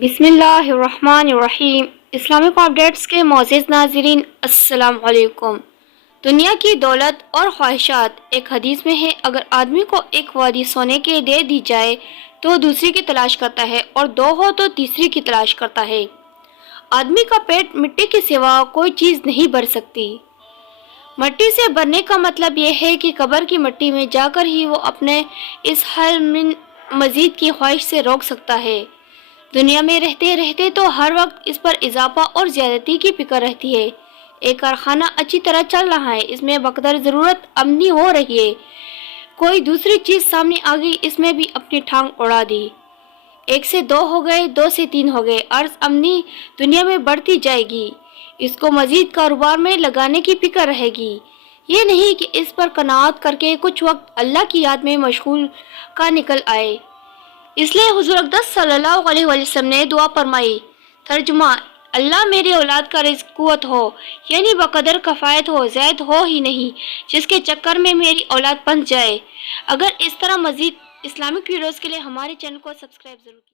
بسم اللہ الرحمن الرحیم۔ اسلامک اپڈیٹس کے معزز ناظرین، السلام علیکم۔ دنیا کی دولت اور خواہشات، ایک حدیث میں ہے، اگر آدمی کو ایک وادی سونے کے دے دی جائے تو دوسری کی تلاش کرتا ہے، اور دو ہو تو تیسری کی تلاش کرتا ہے۔ آدمی کا پیٹ مٹی کے سوا کوئی چیز نہیں بھر سکتی۔ مٹی سے بھرنے کا مطلب یہ ہے کہ قبر کی مٹی میں جا کر ہی وہ اپنے اس حل من مزید کی خواہش سے روک سکتا ہے۔ دنیا میں رہتے رہتے تو ہر وقت اس پر اضافہ اور زیادتی کی فکر رہتی ہے۔ ایک کارخانہ اچھی طرح چل رہا ہے، اس میں بقدر ضرورت آمدنی ہو رہی ہے، کوئی دوسری چیز سامنے آ گئی، اس میں بھی اپنی ٹھانگ اڑا دی۔ ایک سے دو ہو گئے، دو سے تین ہو گئے، عرض آمدنی دنیا میں بڑھتی جائے گی، اس کو مزید کاروبار میں لگانے کی فکر رہے گی۔ یہ نہیں کہ اس پر قناعت کر کے کچھ وقت اللہ کی یاد میں مشغول کا نکل آئے۔ اس لیے حضور اقدس صلی اللہ علیہ وسلم نے دعا فرمائی۔ ترجمہ: اللہ میری اولاد کا رزق قوت ہو، یعنی بقدر کفایت ہو، زائد ہو ہی نہیں، جس کے چکر میں میری اولاد پنس جائے۔ اگر اس طرح مزید اسلامک ویڈیوز کے لیے ہمارے چینل کو سبسکرائب ضرور کیجیے۔